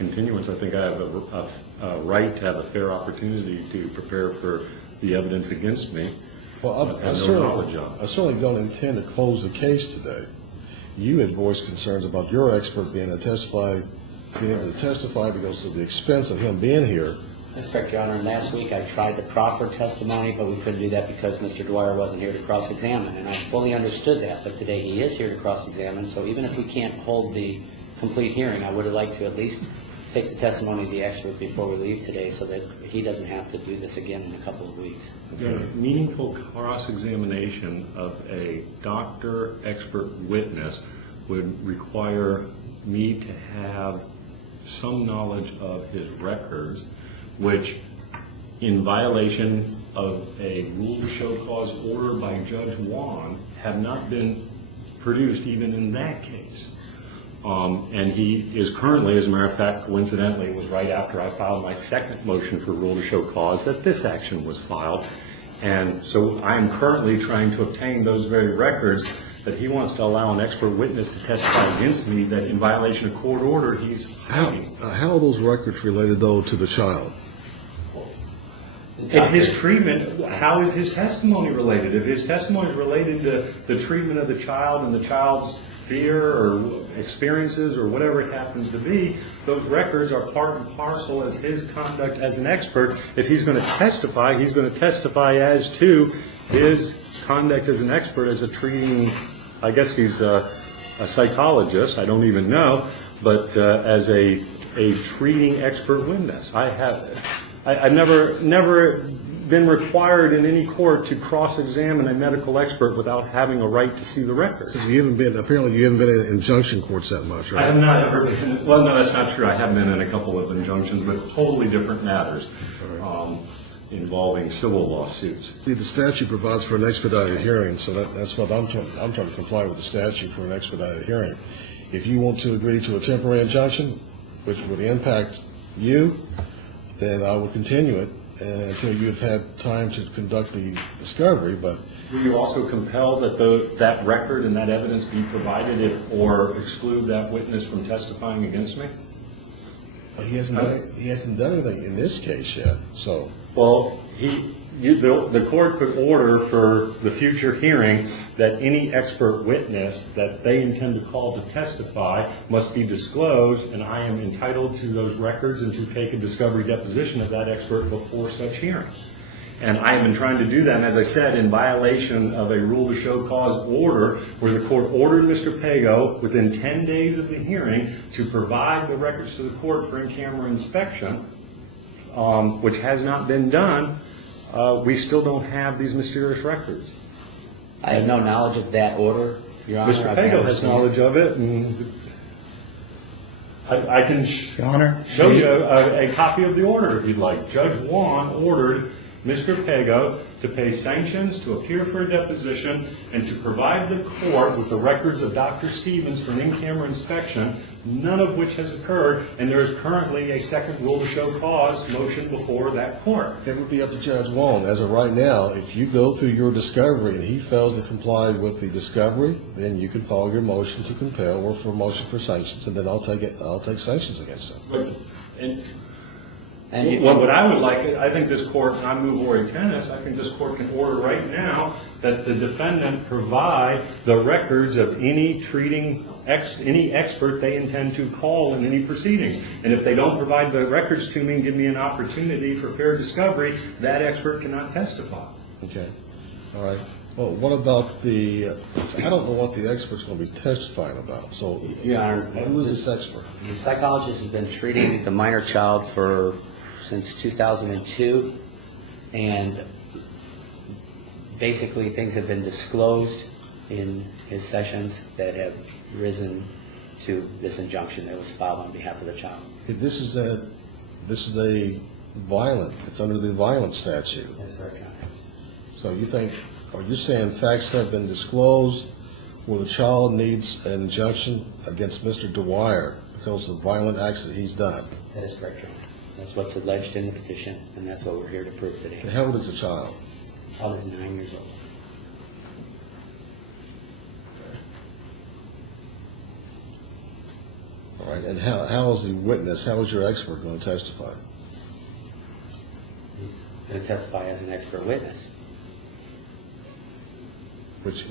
continuance. I think I have a right to have a fair opportunity to prepare for the evidence against me. Well, I certainly don't intend to close the case today. You had voiced concerns about your expert being able to testify because of the expense of him being here. That's correct, Your Honor. And last week I tried to proffer testimony, but we couldn't do that because Mr. Dwyer wasn't here to cross-examine. And I fully understood that, but today he is here to cross-examine. So even if we can't hold the complete hearing, I would have liked to at least take the testimony of the expert before we leave today so that he doesn't have to do this again in a couple of weeks. Meaningful cross-examination of a doctor, expert witness would require me to have some knowledge of his records, which, in violation of a rule to show cause order by Judge Wan, have not been produced even in that case. And he is currently, as a matter of fact, coincidentally, it was right after I filed my second motion for rule to show cause that this action was filed. And so I am currently trying to obtain those very records that he wants to allow an expert witness to testify against me that in violation of court order he's hiding. How are those records related, though, to the child? It's his treatment. How is his testimony related? If his testimony is related to the treatment of the child and the child's fear or experiences or whatever it happens to be, those records are part and parcel as his conduct as an expert. If he's going to testify, he's going to testify as to his conduct as an expert, as a treating, I guess he's a psychologist, I don't even know, but as a treating expert witness. I've never been required in any court to cross-examine a medical expert without having a right to see the record. Apparently you haven't been in injunction courts that much, right? I have not ever been. Well, no, that's not true. I have been in a couple of injunctions, but totally different matters involving civil lawsuits. See, the statute provides for an expedited hearing, so that's what I'm trying to comply with the statute for an expedited hearing. If you want to agree to a temporary injunction, which would impact you, then I would continue it until you've had time to conduct the discovery. But will you also compel that that record and that evidence be provided or exclude that witness from testifying against me? He hasn't done anything in this case yet. So, well, the court could order for the future hearing that any expert witness that they intend to call to testify must be disclosed, and I am entitled to those records and to take a discovery deposition of that expert before such hearing. And I have been trying to do that, and as I said, in violation of a rule to show cause order where the court ordered Mr. Pago within 10 days of the hearing to provide the records to the court for in-camera inspection, which has not been done. We still don't have these mysterious records. I have no knowledge of that order, Your Honor. Mr. Pago has knowledge of it, and I can show you a copy of the order if you'd like. Judge Wan ordered Mr. Pago to pay sanctions, to appear for a deposition, and to provide the court with the records of Dr. Stevens for an in-camera inspection, none of which has occurred, and there is currently a second rule to show cause motion before that court. It would be up to Judge Wan. As of right now, if you go through your discovery and he fails to comply with the discovery, then you can file your motion to compel or for motion for sanctions, and then I'll take sanctions against him. What I would like, I think this court, and I move Ori Tennis, I think this court can order right now that the defendant provide the records of any any expert they intend to call in any proceedings. And if they don't provide the records to me and give me an opportunity for fair discovery, that expert cannot testify. Okay. All right. Well, what about I don't know what the expert's going to be testifying about. So, Your Honor, who is this expert? The psychologist has been treating the minor child since 2002, and basically things have been disclosed in his sessions that have risen to this injunction that was filed on behalf of the child. This is it's under the violence statute. That's correct, Your Honor. So are you saying facts have been disclosed where the child needs an injunction against Mr. Dwyer because of the violent acts that he's done? That is correct, Your Honor. That's what's alleged in the petition, and that's what we're here to prove today. How old is the child? The child is 9 years old. All right? And how is the witness, how is your expert going to testify? He's going to testify as an expert witness. Which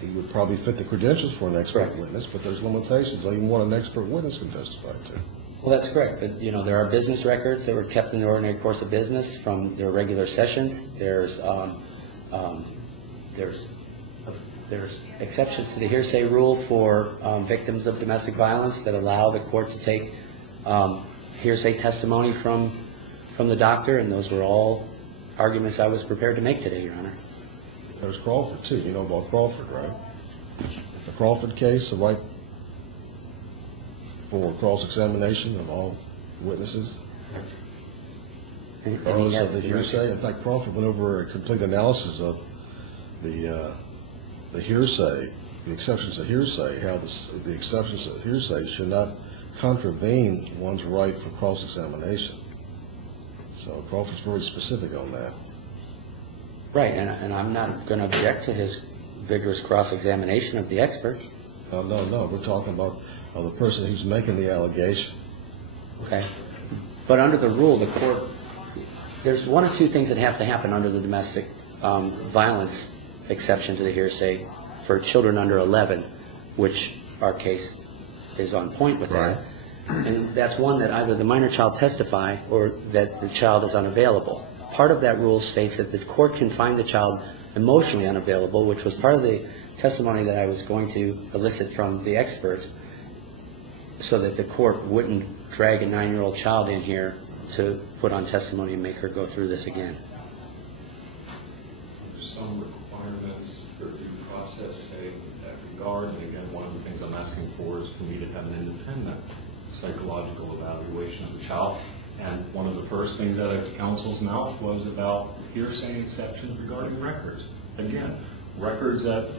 he would probably fit the credentials for an expert Correct. witness, but there's limitations. Even what an expert witness can testify to. Well, that's correct, but, there are business records that were kept in the ordinary course of business from their regular sessions. There's exceptions to the hearsay rule for victims of domestic violence that allow the court to take hearsay testimony from the doctor, and those were all arguments I was prepared to make today, Your Honor. There's Crawford, too. You know about Crawford, right? The Crawford case, the right for cross-examination of all witnesses, And he regardless has of the hearsay. In fact, Crawford went over a complete analysis of the hearsay, the exceptions to hearsay, how the exceptions to hearsay should not contravene one's right for cross-examination. So Crawford's very specific on that. Right, and I'm not going to object to his vigorous cross-examination of the expert. No, we're talking about the person who's making the allegation. Okay. But under the rule, the court, there's one or two things that have to happen under the domestic violence exception to the hearsay for children under 11, which our case is on point with that. And that's one, that either the minor child testify or that the child is unavailable. Part of that rule states that the court can find the child emotionally unavailable, which was part of the testimony that I was going to elicit from the expert, so that the court wouldn't drag a 9-year-old child in here to put on testimony and make her go through this again. There's some requirements for due process say in that regard, and again, one of the things I'm asking for is for me to have an independent psychological evaluation of the child. And one of the first things out of counsel's mouth was about hearsay exceptions regarding records. Again, records that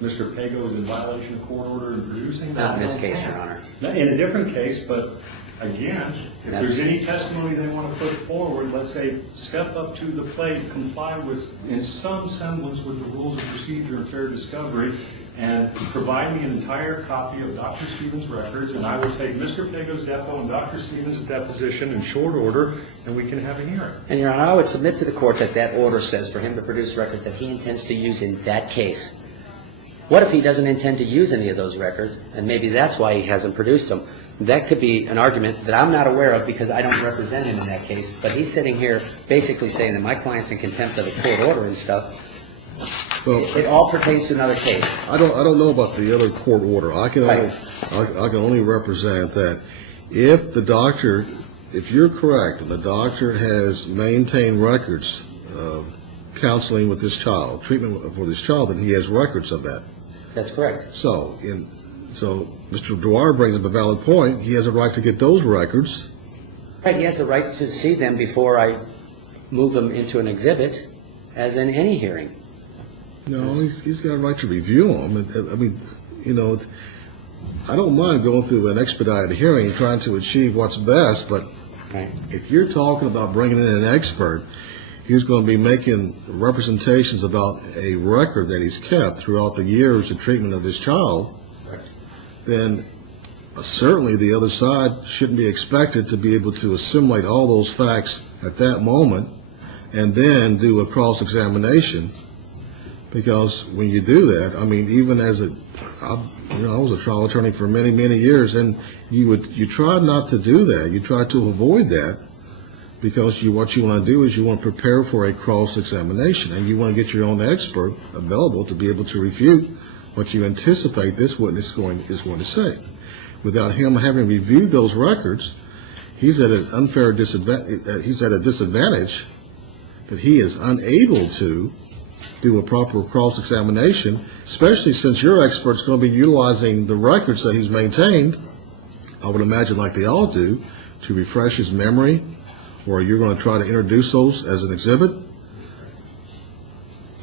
Mr. Pago is in violation of court order in producing. Not in this case, Your Honor. In a different case, but again, if there's any testimony they want to put forward, let's say, step up to the plate, comply with, in some semblance, with the rules of procedure and fair discovery, and provide me an entire copy of Dr. Stevens' records, and I will take Mr. Pago's depo and Dr. Stevens' deposition in short order, and we can have a hearing. And, Your Honor, I would submit to the court that that order says for him to produce records that he intends to use in that case. What if he doesn't intend to use any of those records, and maybe that's why he hasn't produced them? That could be an argument that I'm not aware of because I don't represent him in that case, but he's sitting here basically saying that my client's in contempt of the court order and stuff. Well, It all pertains to another case. I don't know about the other court order. I can Right. only represent that if the doctor, if you're correct, and the doctor has maintained records of counseling with this child, treatment for this child, then he has records of that. That's correct. So Mr. Dwyer brings up a valid point. He has a right to get those records. Right, he has a right to see them before I move them into an exhibit, as in any hearing. No, he's got a right to review them. I mean, I don't mind going through an expedited hearing and trying to achieve what's best, but Right. if you're talking about bringing in an expert who's going to be making representations about a record that he's kept throughout the years of treatment of this child, Correct. then certainly the other side shouldn't be expected to be able to assimilate all those facts at that moment and then do a cross-examination. Because when you do that, I mean, even as I was a trial attorney for many, many years, and you try not to do that. You try to avoid that because what you want to do is you want to prepare for a cross-examination, and you want to get your own expert available to be able to refute what you anticipate this witness is going to say. Without him having reviewed those records, he's at an unfair disadvantage. He's at a disadvantage that he is unable to do a proper cross-examination, especially since your expert's going to be utilizing the records that he's maintained, I would imagine like they all do, to refresh his memory, or you're going to try to introduce those as an exhibit.